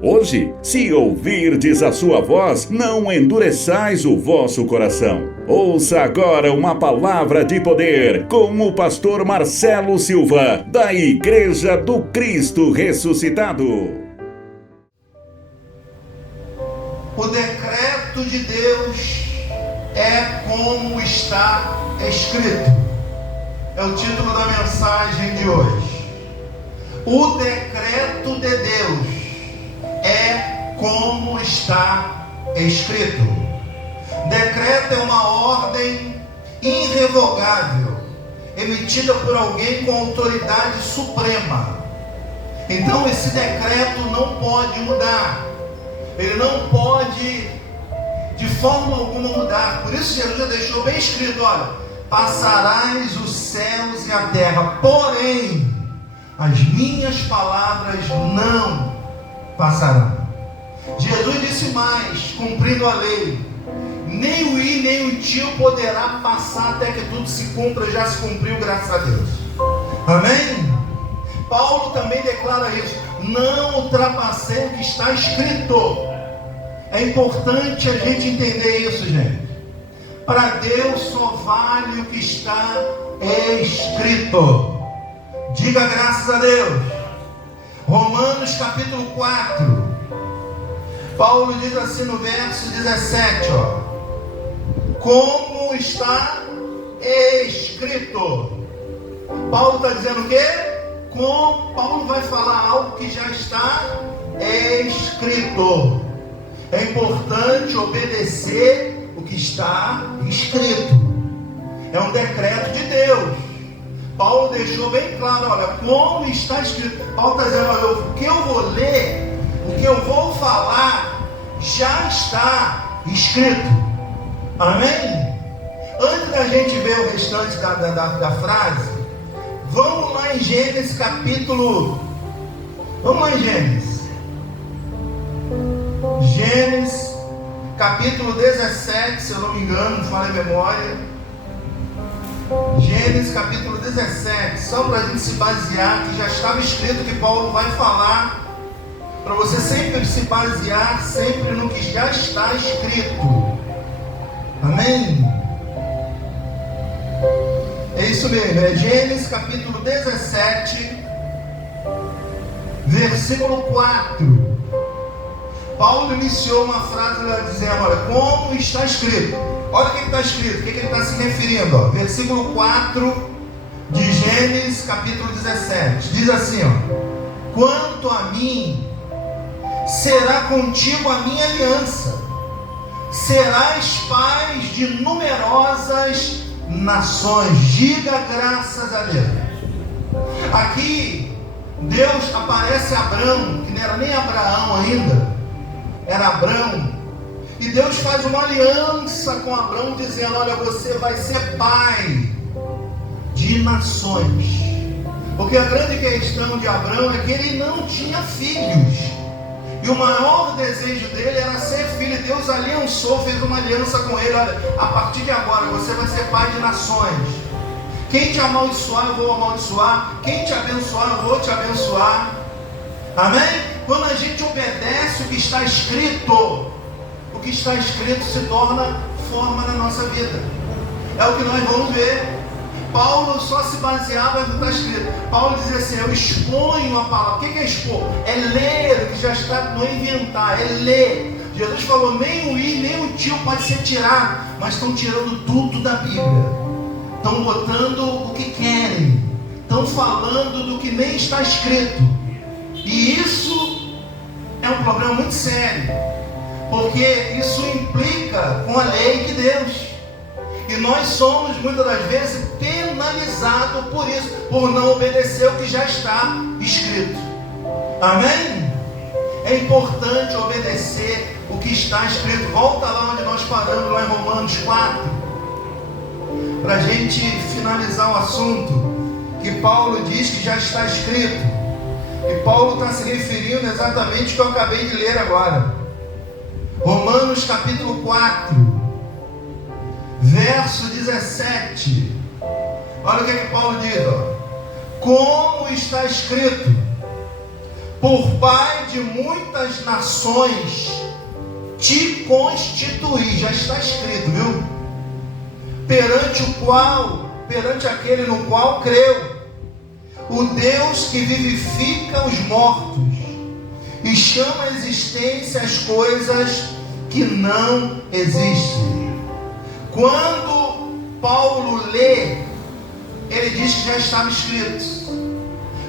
Hoje, se ouvirdes a sua voz, não endureçais o vosso coração. Ouça agora uma palavra de poder com o pastor Marcelo Silva, da Igreja do Cristo Ressuscitado. O decreto de Deus é como está escrito. É o título da mensagem de hoje. O decreto de Deus é como está escrito. Decreto é uma ordem irrevogável, emitida por alguém com autoridade suprema. Então esse decreto não pode mudar. Ele não pode de forma alguma mudar. Por isso Jesus já deixou bem escrito: olha, passarás os céus e a terra, porém as minhas palavras não passarão. Jesus disse mais, cumprindo a lei: nem o i nem o tio poderá passar até que tudo se cumpra. Já se cumpriu, graças a Deus. Amém? Paulo também declara isso: não ultrapassei o que está escrito. É importante a gente entender isso, gente. Para Deus só vale o que está escrito. Diga graças a Deus. Romanos capítulo 4. Paulo diz assim no verso 17, como está escrito. Paulo está dizendo o quê? Paulo vai falar algo que já está escrito. É importante obedecer o que está escrito. É um decreto de Deus. Paulo deixou bem claro: olha, como está escrito. Paulo está dizendo: olha, o que eu vou ler, o que eu vou falar, já está escrito. Amém? Antes da gente ver o restante da frase, vamos lá em Gênesis capítulo. Vamos lá em Gênesis capítulo 17, se eu não me engano, não falei a memória. Gênesis capítulo 17, só para a gente se basear, que já estava escrito que Paulo vai falar, para você sempre se basear sempre no que já está escrito. Amém? É isso mesmo, é Gênesis capítulo 17, versículo 4. Paulo iniciou uma frase dizendo: olha, como está escrito. Olha o que está escrito, o que ele está se referindo. Versículo 4 de Gênesis capítulo 17. Diz assim: quanto a mim, será contigo a minha aliança. Serás pais de numerosas nações. Diga graças a Deus. Aqui Deus aparece a Abrão, que não era nem Abraão ainda, era Abrão. E Deus faz uma aliança com Abrão, dizendo: olha, você vai ser pai de nações. Porque a grande questão de Abrão é que ele não tinha filhos, e o maior desejo dele era ser filho. E Deus aliançou, fez uma aliança com ele: olha, a partir de agora você vai ser pai de nações. Quem te amaldiçoar eu vou amaldiçoar, quem te abençoar eu vou te abençoar. Amém? Quando a gente obedece o que está escrito, o que está escrito se torna forma na nossa vida. É o que nós vamos ver. Paulo só se baseava no que está escrito. Paulo dizia assim: eu exponho a palavra. O que é expor? É ler o que já está, não é inventar, é ler. Jesus falou: nem o i nem o tio pode ser tirado, mas estão tirando tudo da Bíblia. Estão botando o que querem, estão falando do que nem está escrito. E isso é um problema muito sério, porque isso implica com a lei de Deus. E nós somos muitas das vezes penalizados por isso, por não obedecer o que já está escrito. Amém? É importante obedecer o que está escrito. Volta lá onde nós paramos, lá em Romanos 4, para a gente finalizar o assunto, que Paulo diz que já está escrito. E Paulo está se referindo exatamente ao que eu acabei de ler agora. Romanos capítulo 4, verso 17. Olha o que Paulo diz: como está escrito: por pai de muitas nações, te constituí. Já está escrito, viu? Perante aquele no qual creu, o Deus que vivifica os mortos e chama à existência as coisas que não existem. Quando Paulo lê, ele diz que já estava escrito.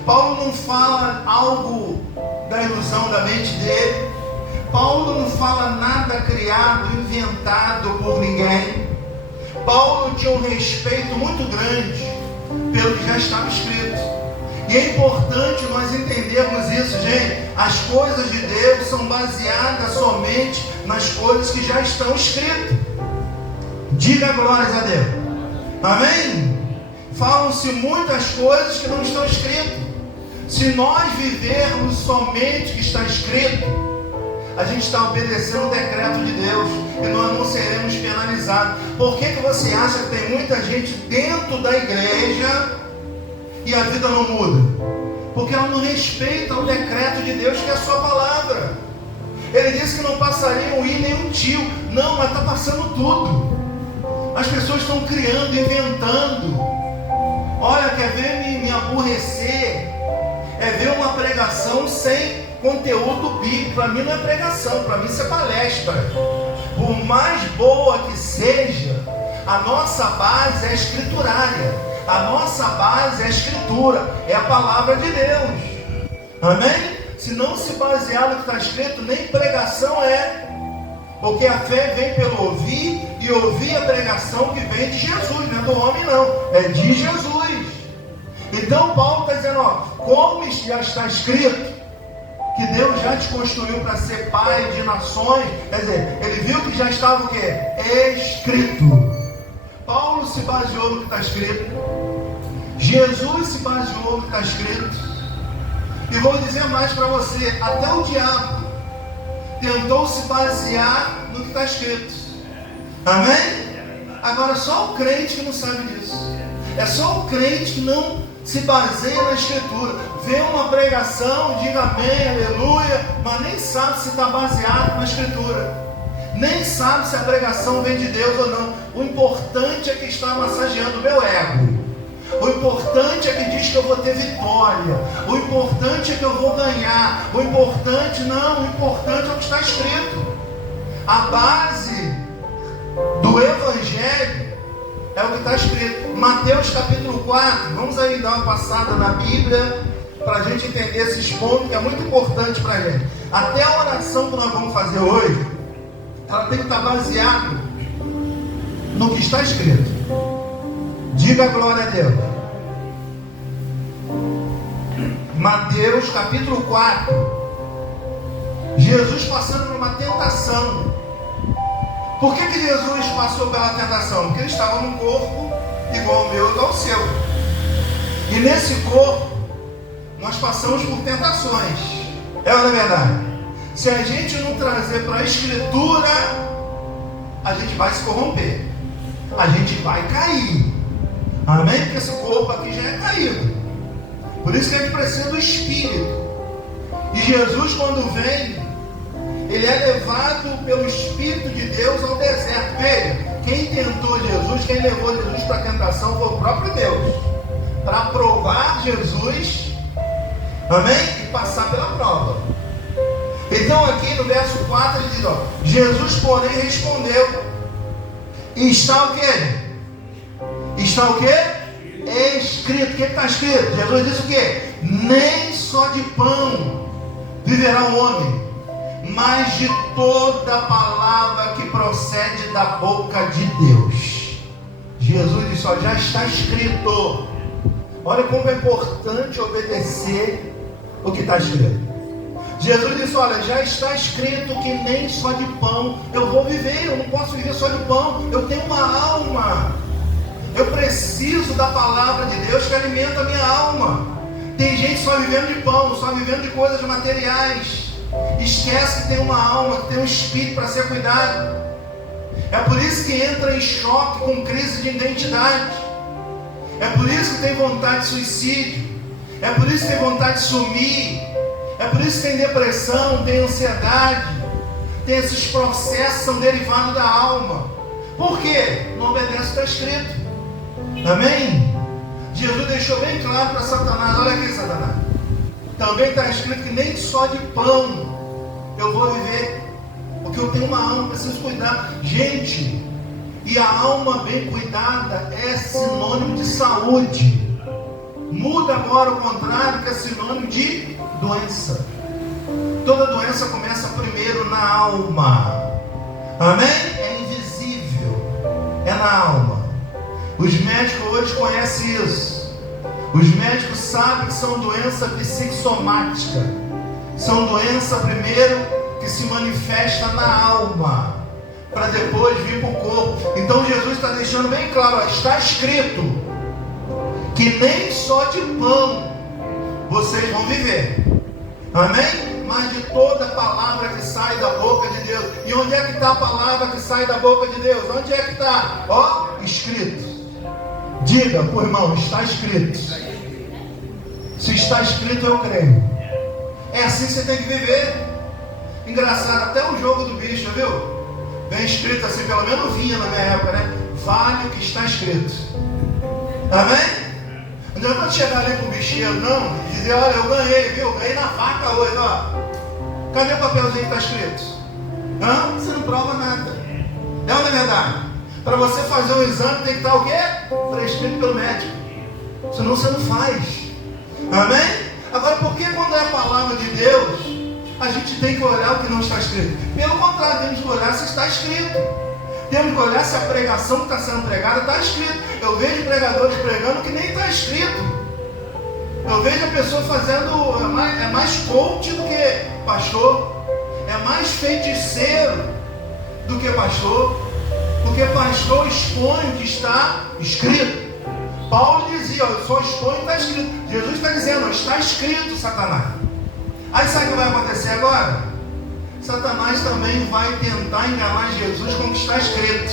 Paulo não fala algo da ilusão da mente dele. Paulo não fala nada criado, inventado por ninguém. Paulo tinha um respeito muito grande pelo que já estava escrito. E é importante nós entendermos isso, gente. As coisas de Deus são baseadas somente nas coisas que já estão escritas. Diga glórias a Deus. Amém? Falam-se muitas coisas que não estão escritas. Se nós vivermos somente o que está escrito, a gente está obedecendo o decreto de Deus e nós não seremos penalizados. Por que você acha que tem muita gente dentro da igreja e a vida não muda? Porque ela não respeita o decreto de Deus, que é a sua palavra. Ele disse que não passaria um i nem um tio. Não, mas está passando tudo. As pessoas estão criando, inventando. Olha, quer ver me aborrecer? É ver uma pregação sem conteúdo bíblico. Para mim não é pregação, para mim isso é palestra. Por mais boa que seja, a nossa base é escriturária. A nossa base é a escritura, é a palavra de Deus. Amém? Se não se basear no que está escrito, nem pregação é. Porque a fé vem pelo ouvir, e ouvir a pregação que vem de Jesus, não é do homem não, é de Jesus. Então Paulo está dizendo, como já está escrito, que Deus já te construiu para ser pai de nações. Quer dizer, ele viu que já estava o quê? Escrito. Paulo se baseou no que está escrito. Jesus se baseou no que está escrito. E vou dizer mais para você, até o diabo tentou se basear no que está escrito. Amém? Agora só o crente que não sabe disso. É só o crente que não se baseia na escritura. Vê uma pregação, diga amém, aleluia, mas nem sabe se está baseado na escritura. Nem sabe se a pregação vem de Deus ou não. O importante é que está massageando o meu ego. O importante é que diz que eu vou ter vitória. O importante é que eu vou ganhar. O importante é o que está escrito. A base do Evangelho é o que está escrito. Mateus capítulo 4. Vamos aí dar uma passada na Bíblia para a gente entender esses pontos que é muito importante para a gente. Até a oração que nós vamos fazer hoje, ela tem que estar baseada no que está escrito. Diga glória a Deus. Mateus capítulo 4. Jesus passando por uma tentação. Por que Jesus passou pela tentação? Porque ele estava num corpo igual ao meu e igual ao seu. E nesse corpo nós passamos por tentações. É ou não é verdade? Se a gente não trazer para a escritura, a gente vai se corromper. A gente vai cair. Amém? Porque esse corpo aqui já é caído. Por isso que a gente precisa do Espírito. E Jesus, quando vem, ele é levado pelo Espírito de Deus ao deserto. Veja, quem tentou Jesus, quem levou Jesus para a tentação foi o próprio Deus. Para provar Jesus, amém? E passar pela prova. Então aqui no verso 4 ele diz, Jesus porém respondeu. E está o quê? Está o quê? Escrito. O que está escrito? Jesus disse o quê? Nem só de pão viverá o homem, mas de toda palavra que procede da boca de Deus. Jesus disse, já está escrito. Olha como é importante obedecer o que está escrito. Jesus disse, já está escrito que nem só de pão eu vou viver. Eu não posso viver só de pão. Eu tenho uma alma. Eu preciso da palavra de Deus que alimenta a minha alma. Tem gente só vivendo de pão, só vivendo de coisas materiais. Esquece que tem uma alma, que tem um espírito para ser cuidado. É por isso que entra em choque com crise de identidade. É por isso que tem vontade de suicídio. É por isso que tem vontade de sumir. É por isso que tem depressão, tem ansiedade, tem esses processos que são derivados da alma. Por quê? Não obedece o que está escrito. Amém? Jesus deixou bem claro para Satanás: olha aqui, Satanás, também está escrito que nem só de pão eu vou viver, porque eu tenho uma alma, preciso cuidar. Gente, e a alma bem cuidada é sinônimo de saúde. Muda agora o contrário, que é sinônimo de doença. Toda doença começa primeiro na alma. Amém? É invisível, é na alma. Os médicos hoje conhecem isso. Os médicos sabem que são doenças psicossomáticas. São doenças primeiro que se manifesta na alma, para depois vir para o corpo. Então Jesus está deixando bem claro, está escrito que nem só de pão vocês vão viver. Amém? Mas de toda palavra que sai da boca de Deus. E onde é que está a palavra que sai da boca de Deus? Onde é que está? Ó, escrito. Diga para o irmão, está escrito. Se está escrito, eu creio. É assim que você tem que viver. Engraçado, até o jogo do bicho, viu? Bem escrito assim, pelo menos vinha na minha época, né? Vale o que está escrito. Amém? Não adianta chegar ali com o bicheiro, não, e dizer: olha, eu ganhei, viu? Ganhei na faca hoje, ó. Cadê o papelzinho que está escrito? Hã? Você não prova nada. É ou não é verdade? Para você fazer um exame tem que estar o quê? Prescrito pelo médico. Senão você não faz. Amém? Agora, por que quando é a palavra de Deus, a gente tem que olhar o que não está escrito? Pelo contrário, temos que olhar se está escrito. Temos que olhar se a pregação que está sendo pregada está escrito. Eu vejo pregadores pregando que nem está escrito. Eu vejo a pessoa fazendo, é mais coach do que pastor. É mais feiticeiro do que pastor. Porque pastor expõe o que está escrito. Paulo dizia: eu só exponho o que está escrito. Jesus está dizendo: está escrito, Satanás. Aí sabe o que vai acontecer agora? Satanás também vai tentar enganar Jesus com o que está escrito.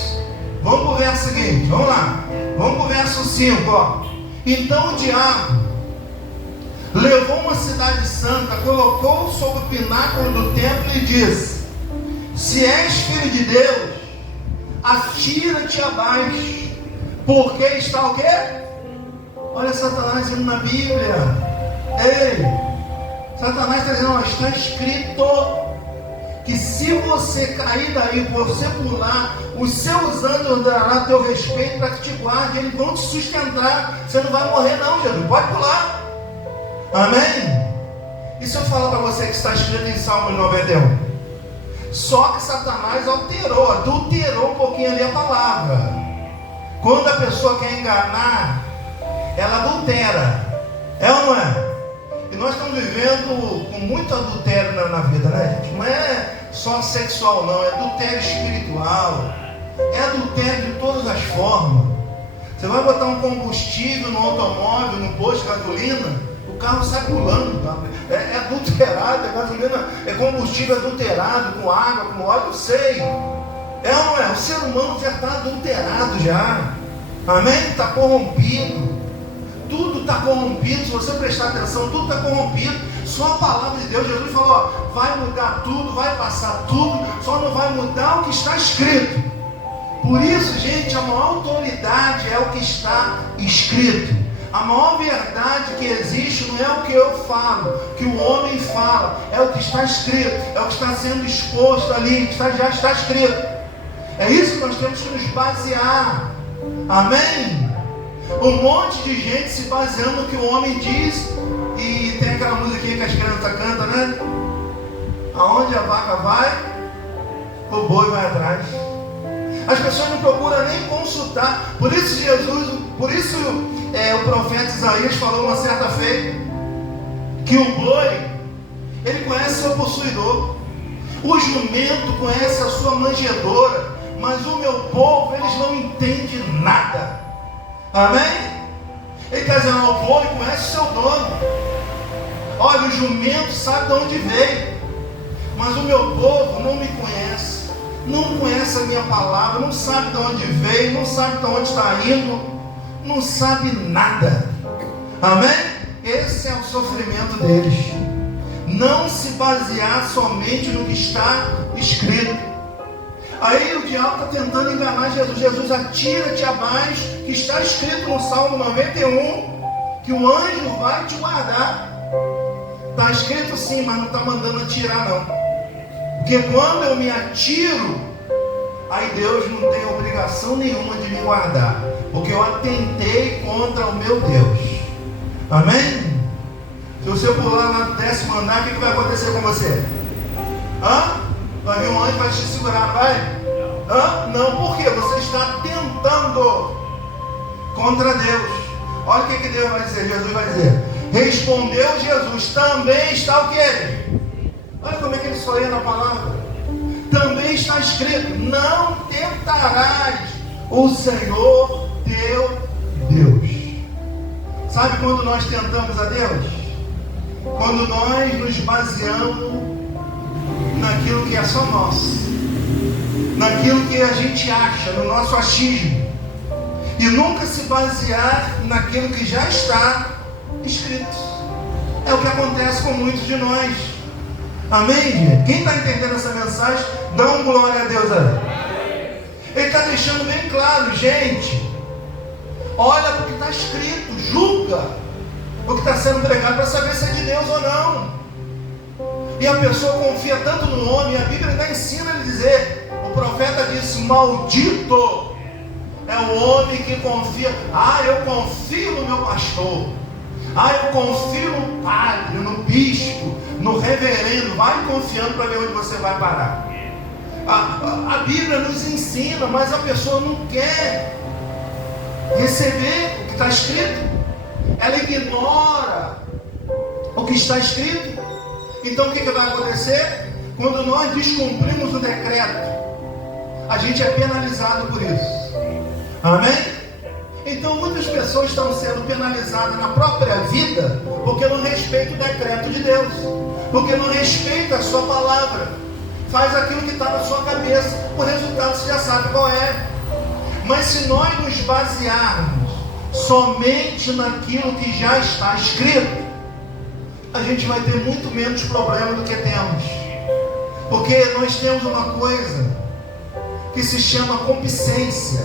Vamos para o verso seguinte, vamos lá. Vamos para o verso 5, ó. Então o diabo levou uma cidade santa, colocou sobre o pináculo do templo e disse: se és filho de Deus, atira-te abaixo, porque está o quê? Olha Satanás dizendo na Bíblia. Ei, Satanás está dizendo: ó, está escrito que se você cair daí, você pular, os seus anjos darão teu respeito para que te guarde, eles vão te sustentar. Você não vai morrer não, Jesus, pode pular. Amém? E se eu falar para você que está escrito em Salmos 91? Só que Satanás adulterou um pouquinho ali a palavra. Quando a pessoa quer enganar, ela adultera. É ou não é? E nós estamos vivendo com muito adultério na vida, né, gente? Não é só sexual não, é adultério espiritual. É adultério de todas as formas. Você vai botar um combustível no automóvel, no posto de gasolina, o carro sai pulando, tá? É adulterado, é gasolina, é combustível adulterado, com água, com óleo, eu sei. É ou não é? O ser humano já está adulterado já. Amém? Está corrompido. Tudo está corrompido. Se você prestar atenção, tudo está corrompido. Só a palavra de Deus, Jesus falou: ó, vai mudar tudo, vai passar tudo, só não vai mudar o que está escrito. Por isso, gente, a maior autoridade é o que está escrito. A maior verdade que existe não é o que eu falo, que o homem fala, é o que está escrito, é o que está sendo exposto ali, que já está escrito. É isso que nós temos que nos basear. Amém? Um monte de gente se baseando no que o homem diz. E tem aquela musiquinha que as crianças cantam, né? Aonde a vaca vai, o boi vai atrás. As pessoas não procuram nem consultar. Por isso o profeta Isaías falou uma certa feita que o boi, ele conhece seu possuidor, o jumento conhece a sua manjedoura, mas o meu povo, eles não entendem nada. Amém? Ele quer dizer: o boi conhece o seu dono. Olha, o jumento sabe de onde veio, mas o meu povo não me conhece, não conhece a minha palavra, não sabe de onde veio, não sabe de onde está indo, não sabe nada. Amém? Esse é o sofrimento deles. não se basear somente no que está escrito. Aí o diabo está tentando enganar Jesus. Jesus, atira-te abaixo, que está escrito no Salmo 91, que o anjo vai te guardar. Está escrito sim, mas não está mandando atirar não. Porque quando eu me atiro, aí Deus não tem obrigação nenhuma de me guardar, porque eu atentei contra o meu Deus. Amém? Se você pular lá no 10º andar, o que vai acontecer com você? Vai vir um anjo e vai te segurar, vai? Não, por quê? Você está tentando contra Deus. Olha o que Deus vai dizer, Jesus vai dizer. Respondeu Jesus, também está o quê? Olha como é que ele sonha na palavra. Também está escrito, não tentarás o Senhor teu Deus. Sabe quando nós tentamos a Deus? Quando nós nos baseamos naquilo que é só nosso, naquilo que a gente acha, no nosso achismo, e nunca se basear naquilo que já está escrito. É o que acontece com muitos de nós. Amém, gente? Quem está entendendo essa mensagem, dá um glória a Deus aí. Ele está deixando bem claro, gente, olha para o que está escrito, julga o que está sendo pregado para saber se é de Deus ou não. E a pessoa confia tanto no homem, a Bíblia ainda ensina a dizer, o profeta disse, maldito é o homem que confia. Eu confio no meu pastor, eu confio no padre, no bispo, no reverendo. Vai confiando para ver onde você vai parar. A Bíblia nos ensina, mas a pessoa não quer receber o que está escrito. Ela ignora o que está escrito. Então o que vai acontecer? Quando nós descumprimos o decreto, a gente é penalizado por isso. Amém? Então muitas pessoas estão sendo penalizadas na própria vida porque não respeitam o decreto de Deus, porque não respeita a sua palavra, faz aquilo que está na sua cabeça. O resultado você já sabe qual é. Mas se nós nos basearmos somente naquilo que já está escrito, a gente vai ter muito menos problema do que temos. Porque nós temos uma coisa que se chama concupiscência,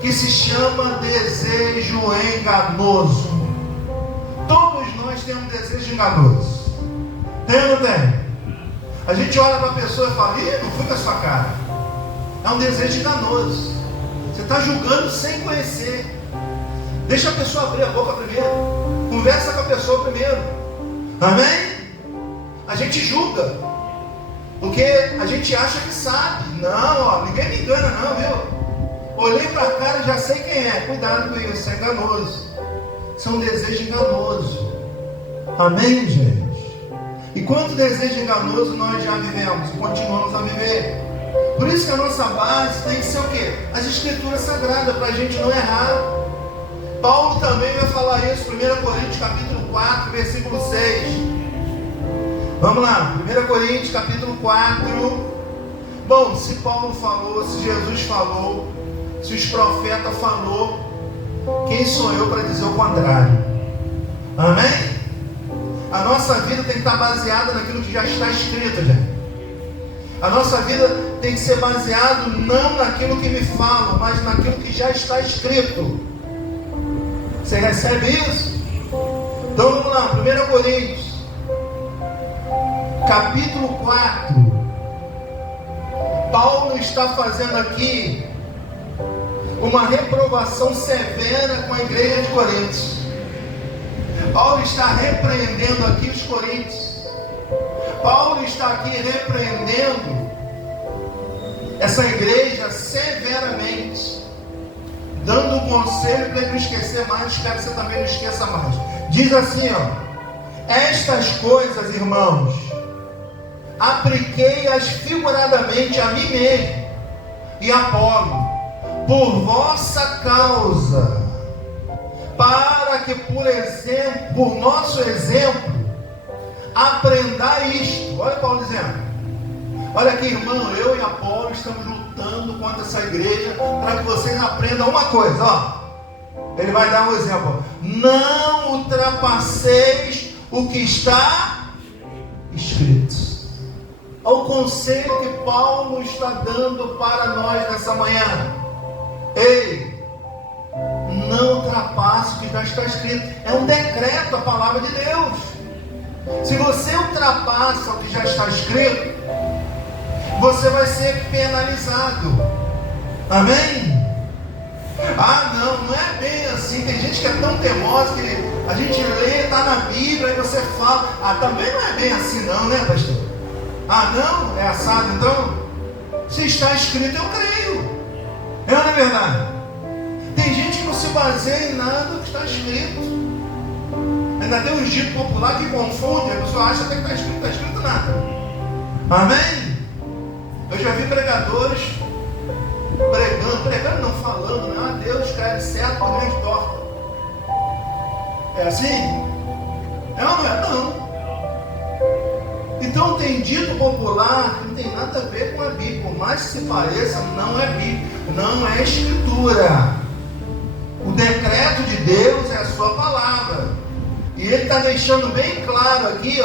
que se chama desejo enganoso. Todos nós temos desejo enganoso. Tem ou não tem? A gente olha para a pessoa e fala, não fui com a sua cara. É um desejo enganoso. Você está julgando sem conhecer. Deixa a pessoa abrir a boca primeiro. Conversa com a pessoa primeiro. Amém? A gente julga, porque a gente acha que sabe. Não, ninguém me engana não, viu? Olhei para a cara e já sei quem é. Cuidado com isso, isso é enganoso. Isso é um desejo enganoso. Amém, gente? E quanto desejo enganoso nós já vivemos e continuamos a viver. Por isso que a nossa base tem que ser o quê? As escrituras sagradas, para a gente não errar. Paulo também vai falar isso, 1 Coríntios capítulo 4, versículo 6. Vamos lá, 1 Coríntios capítulo 4. Bom, se Paulo falou, se Jesus falou, se os profetas falou, quem sou eu para dizer o contrário? Amém? A nossa vida tem que estar baseada naquilo que já está escrito, gente. A nossa vida tem que ser baseada não naquilo que me falam, mas naquilo que já está escrito. Você recebe isso? Então vamos lá, 1 Coríntios capítulo 4. Paulo está fazendo aqui uma reprovação severa com a igreja de Coríntios. Paulo está repreendendo aqui os coríntios. Paulo está aqui repreendendo essa igreja severamente, dando um conselho para ele não esquecer mais. Espero que você também não esqueça mais. Diz assim, estas coisas, irmãos, apliquei-as figuradamente a mim mesmo e a Apolo, por vossa causa, para que por nosso exemplo aprendai isto. Olha Paulo dizendo, olha aqui, irmão, eu e Apolo estamos lutando contra essa igreja para que vocês aprendam uma coisa, ele vai dar um exemplo: não ultrapasseis o que está escritos. Olha o conselho que Paulo está dando para nós nessa manhã. Ei, não ultrapasse o que já está escrito. É um decreto, a palavra de Deus. Se você ultrapassa o que já está escrito, você vai ser penalizado. Amém? Ah, não é bem assim. Tem gente que é tão teimosa que a gente lê, está na Bíblia, e você fala, também não é bem assim não, né, pastor? Não, é assado. Então, se está escrito, eu creio. Não é verdade? Tem gente que não se baseia em nada do que está escrito. Ainda tem um dito popular que confunde, a pessoa acha até que está escrito nada. Amém? Eu já vi pregadores pregando não, falando, né? Deus escreve certo por meio de torta. É assim? Não é? Não. Então tem dito popular que não tem nada a ver com a Bíblia. Por mais que se pareça, não é Bíblia, não é Escritura. O decreto de Deus é a sua palavra. E ele está deixando bem claro aqui,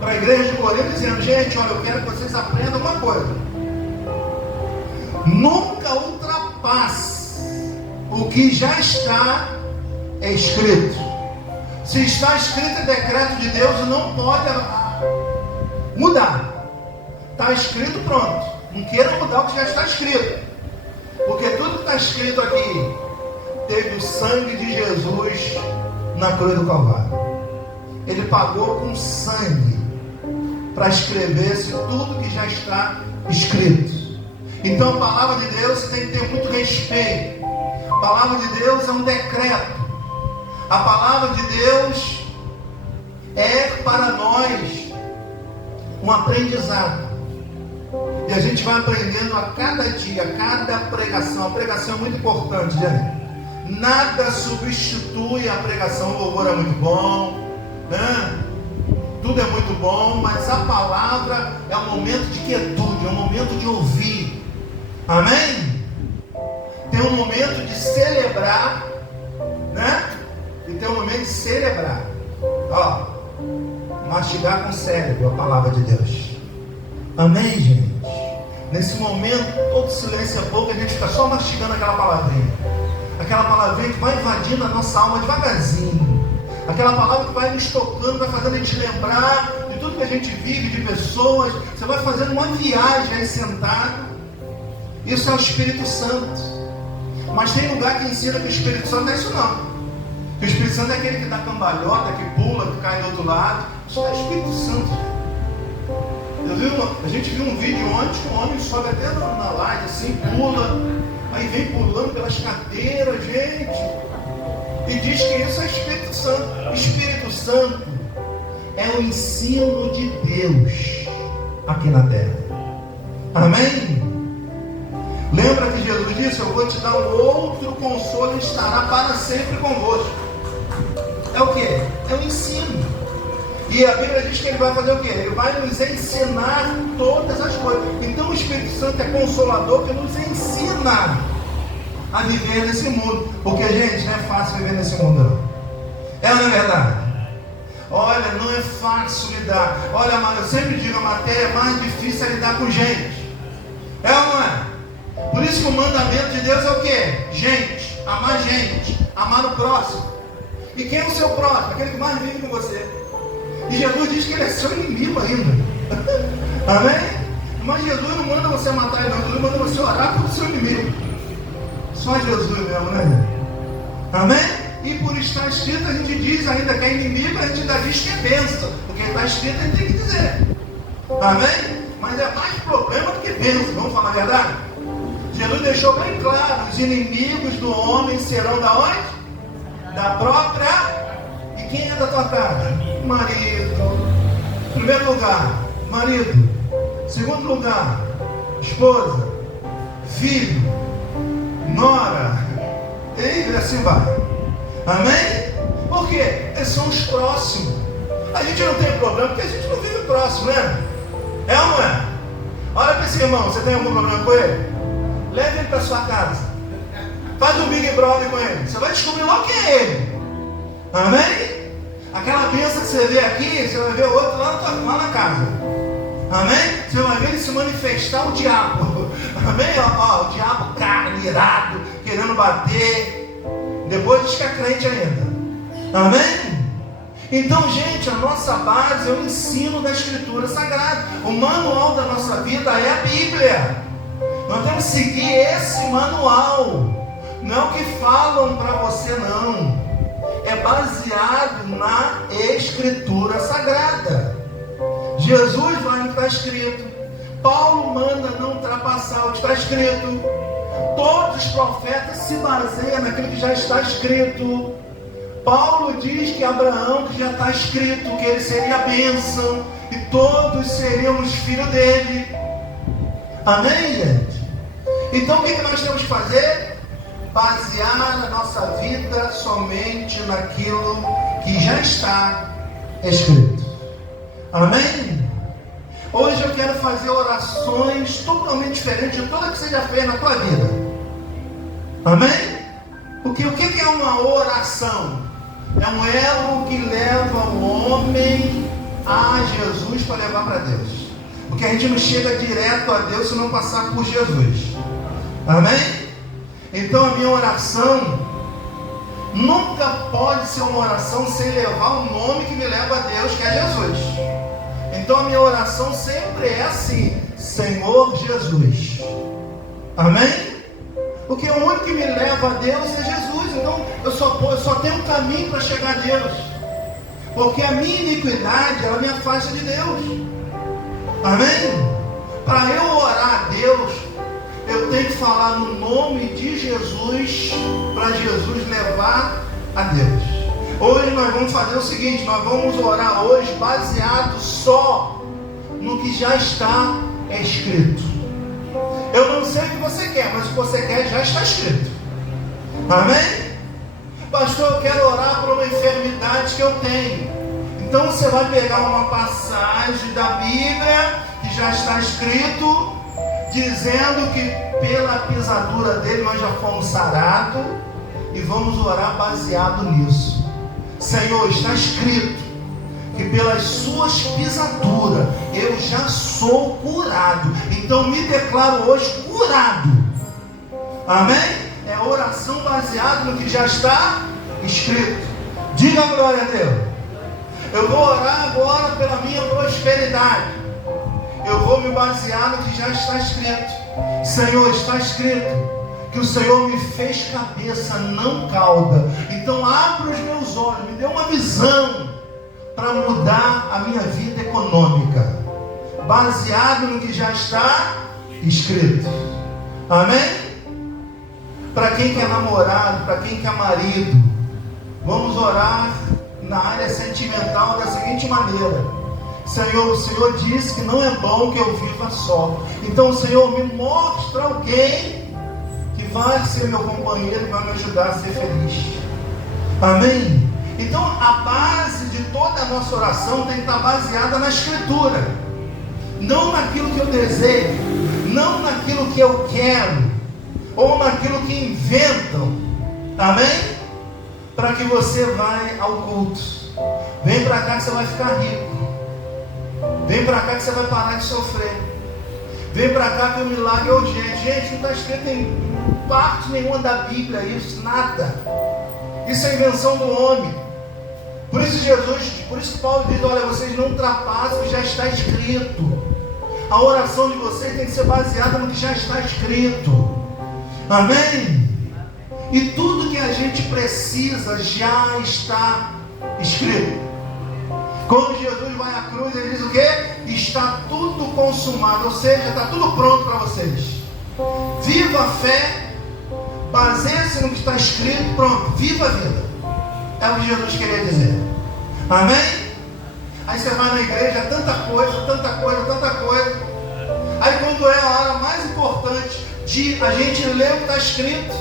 para a igreja de Corinto, dizendo, gente, olha, eu quero que vocês aprendam uma coisa. Nunca ultrapasse o que já está escrito. Se está escrito em decreto de Deus, não pode mudar. Está escrito, pronto. Não queira mudar o que já está escrito. Porque tudo que está escrito aqui teve o sangue de Jesus na cruz do Calvário. Ele pagou com sangue para escrever-se tudo que já está escrito. Então a palavra de Deus você tem que ter muito respeito. A palavra de Deus é um decreto. A palavra de Deus é para nós um aprendizado. E a gente vai aprendendo a cada dia, a cada pregação. A pregação é muito importante, gente. Nada substitui a pregação. O louvor é muito bom, né? Tudo é muito bom, mas a palavra é um momento de quietude, é um momento de ouvir. Amém? Tem um momento de celebrar, né? E tem um momento de celebrar. Mastigar com o cérebro a palavra de Deus. Amém, gente? Nesse momento, todo silêncio é pouco, a gente fica só mastigando aquela palavrinha. Aquela palavrinha que vai invadindo a nossa alma devagarzinho. Aquela palavra que vai nos tocando, vai fazendo a gente lembrar de tudo que a gente vive, de pessoas. Você vai fazendo uma viagem aí sentado. Isso é o Espírito Santo. Mas tem lugar que ensina que o Espírito Santo não é isso não. Que o Espírito Santo é aquele que dá cambalhota, que pula, que cai do outro lado. Isso é o Espírito Santo. A gente viu um vídeo ontem que um homem sobe até na laje, assim, pula, aí vem pulando pelas cadeiras, gente. E diz que isso é Espírito Santo. Espírito Santo é o ensino de Deus aqui na terra. Amém? Lembra que Jesus disse, eu vou te dar um outro consolo e estará para sempre convosco. É o que? É o ensino. E a Bíblia diz que ele vai fazer o quê? Ele vai nos ensinar todas as coisas. Então o Espírito Santo é consolador que nos ensina a viver nesse mundo. Porque, gente, não é fácil viver nesse mundo, não. É ou não é verdade? Olha, não é fácil lidar. Olha, eu sempre digo, a matéria mais difícil é lidar com gente. É ou não é? Por isso que o mandamento de Deus é o quê? Gente, amar o próximo. E quem é o seu próximo? Aquele que mais vive com você. E Jesus diz que ele é seu inimigo ainda. Amém? Mas Jesus não manda você matar ele, não. Jesus manda você orar pelo seu inimigo. Só Jesus mesmo, né? Amém? E por estar escrito, a gente diz ainda que é inimigo, a gente ainda diz que é bênção. Porque está escrito, a gente tem que dizer. Amém? Mas é mais problema do que bênção, vamos falar a verdade? Jesus deixou bem claro, os inimigos do homem serão da onde? Da própria. E quem é da tua casa? Marido. Primeiro lugar, marido. Segundo lugar, esposa. Filho. Nora. E assim vai. Amém? Por quê? Eles são os próximos. A gente não tem problema porque a gente não vive próximo, né? É ou não é? Olha para esse irmão, você tem algum problema com ele? Leve ele para sua casa. Faz um Big Brother com ele. Você vai descobrir logo quem é ele. Amém? Aquela bênção que você vê aqui, você vai ver outro lá na casa. Amém? Você vai ver ele se manifestar o diabo. Amém? O diabo carne, irado, querendo bater. Depois diz que é crente ainda. Amém? Então, gente, a nossa base é o ensino da Escritura Sagrada. O manual da nossa vida é a Bíblia. Nós temos que seguir esse manual. Não é o que falam para você, não. É baseado na Escritura Sagrada. Jesus vai no que está escrito. Paulo manda não ultrapassar o que está escrito. Todos os profetas se baseiam naquilo que já está escrito. Paulo diz que Abraão, que já está escrito, que ele seria a bênção, e todos seríamos filhos dele. Amém, gente? Então o que nós temos que fazer? Basear a nossa vida somente naquilo que já está escrito. Amém? Hoje eu quero fazer orações totalmente diferentes de toda que você já fez na tua vida. Amém? Porque o que é uma oração? É um elo que leva o homem a Jesus para levar para Deus. Porque a gente não chega direto a Deus se não passar por Jesus. Amém? Então a minha oração nunca pode ser uma oração sem levar o nome que me leva a Deus, que é Jesus. Então a minha oração sempre é assim: Senhor Jesus. Amém? Porque o único que me leva a Deus é Jesus. Então eu só tenho um caminho para chegar a Deus. Porque a minha iniquidade, ela me afasta de Deus. Amém? Para eu orar a Deus, eu tenho que falar no nome de Jesus, para Jesus levar a Deus. Hoje nós vamos fazer o seguinte: nós vamos orar hoje baseado só no que já está escrito. Eu não sei o que você quer, mas o que você quer já está escrito. Amém? Pastor, eu quero orar por uma enfermidade que eu tenho. Então você vai pegar uma passagem da Bíblia que já está escrito, dizendo que pela pisadura dele nós já fomos sarados, e vamos orar baseado nisso. Senhor, está escrito que pelas suas pisaduras eu já sou curado. Então me declaro hoje curado. Amém? É oração baseada no que já está escrito. Diga a glória a Deus. Eu vou orar agora pela minha prosperidade. Eu vou me basear no que já está escrito. Senhor, está escrito que o Senhor me fez cabeça, não cauda. Então abre os meus olhos, me dê uma visão para mudar a minha vida econômica, baseado no que já está escrito. Amém? Para quem quer namorado, para quem quer marido, vamos orar na área sentimental da seguinte maneira: Senhor, o Senhor disse que não é bom que eu viva só. Então, Senhor, me mostra alguém que vai ser meu companheiro e vai me ajudar a ser feliz. Amém? Então a base de toda a nossa oração tem que estar baseada na Escritura, não naquilo que eu desejo, não naquilo que eu quero, ou naquilo que inventam. Amém? Para que você vá ao culto. Vem para cá que você vai ficar rico. Vem para cá que você vai parar de sofrer. Vem para cá que o milagre é urgente. Gente, não está escrito em parte nenhuma da Bíblia isso, nada. Isso é invenção do homem. Por isso que Paulo diz: olha, vocês não ultrapassam o que já está escrito. A oração de vocês tem que ser baseada no que já está escrito. Amém? E tudo que a gente precisa já está escrito. Quando Jesus vai à cruz, ele diz o quê? Está tudo consumado, ou seja, está tudo pronto para vocês. Viva a fé, baseie-se no que está escrito, pronto, viva a vida. É o que Jesus queria dizer. Amém? Aí você vai na igreja, tanta coisa. Aí quando é a hora mais importante de a gente ler o que está escrito,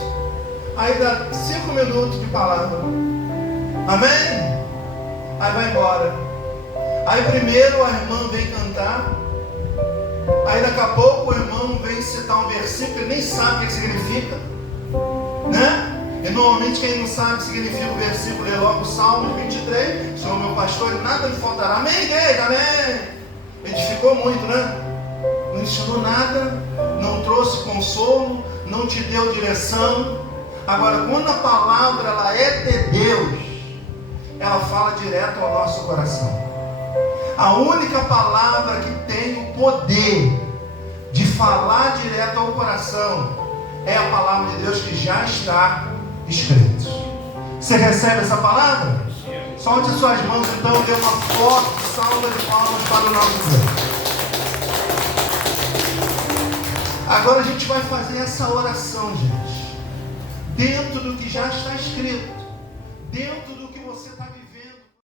aí dá 5 minutos de palavra. Amém? Aí vai embora. Aí primeiro a irmã vem cantar. Aí daqui a pouco o irmão vem citar um versículo que ele nem sabe o que significa, né? E normalmente quem não sabe o que significa o versículo é logo o Salmo 23. Senhor meu pastor, e nada me faltará. Amém, igreja, amém. Edificou muito, né? Não ensinou nada, não trouxe consolo, não te deu direção. Agora, quando a palavra ela é de Deus, ela fala direto ao nosso coração. A única palavra que tem o poder de falar direto ao coração é a palavra de Deus que já está escrito. Você recebe essa palavra? Solte as suas mãos então, dê uma forte salva de palmas para o nosso Deus. Agora a gente vai fazer essa oração, gente, dentro do que já está escrito, dentro do que